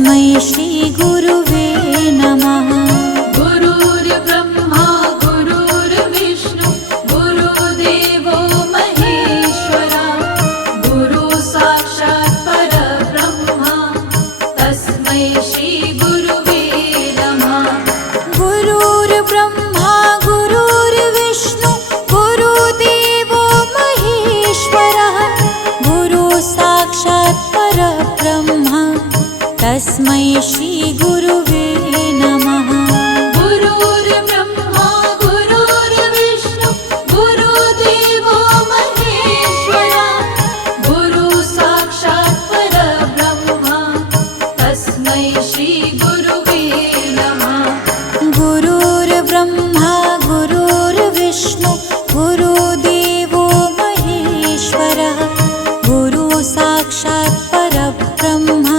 तस्मै श्रीगुरुवे नमः। गुरुर्ब्रह्मा गुरुर्विष्णु गुरुदेवो महेश्वरा गुरु साक्षात् परब्रह्मा तस्मै श्रीगुरुवे नमः। गुरुर्ब्रह्मा गुरुर्विष्णु गुरुदेवो महेश्वरः गुरु साक्षात् परब्रह्मा तस्मै श्रीगुरुवे नमः। गुरुर्ब्रह्मा गुरुर्विष्णु गुरुदेवो महेश्वरा गुरु साक्षात् परब्रह्मा तस्मै श्रीगुरुवे नमः। गुरुर्ब्रह्मा गुरुर्विष्णु गुरुदेवो महेश्वरः गुरु साक्षात् परब्रह्मा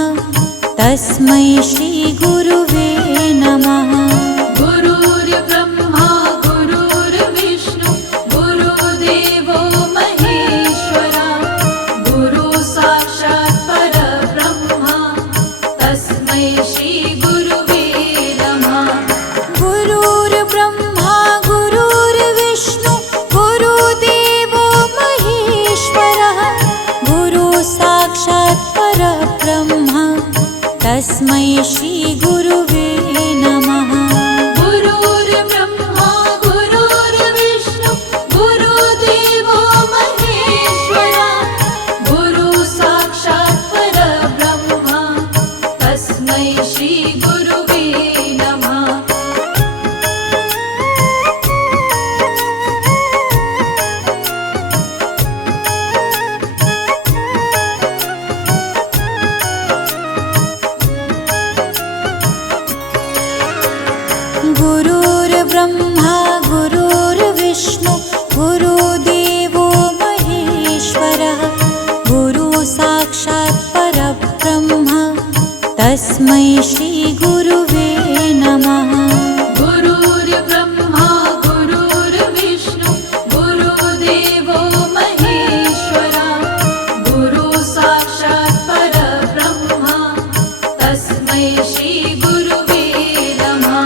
तस्मै श्रीगुरुवे नमः। गुरुर्ब्रह्मा गुरुर्विष्णु गुरुदेवो महेश्वरा गुरु साक्षात् परब्रह्मा तस्मै श्रीगुरुवे नमः। गुरुर्ब्रह्मा गुरुर्विष्णु गुरुदेवो महेश्वरः गुरु साक्षात् परब्रह्मा तस्मै श्रीगुरुवे नमः। गुरुर्ब्रह्मा गुरुर्विष्णु गुरुदेवो महेश्वरा गुरु साक्षात् परब्रह्मा तस्मै श्रीगुरुवे नमः। गुरुर्ब्रह्मा गुरुर्विष्णु गुरुदेवो महेश्वरः गुरु साक्षात् परब्रह्मा तस्मै श्रीगुरुवे नमः। गुरुर्ब्रह्मा गुरुर्विष्णु गुरुदेवो महेश्वरा गुरु साक्षात् परब्रह्मा तस्मै श्रीगुरुवे नमः।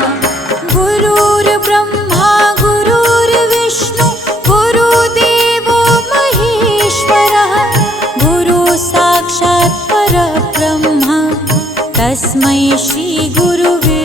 गुरुर्ब्रह्मा गुरुर्विष्णु गुरुदेवो महेश्वरः गुरु साक्षात् परब्रह्मा तस्मै श्रीगुरुवे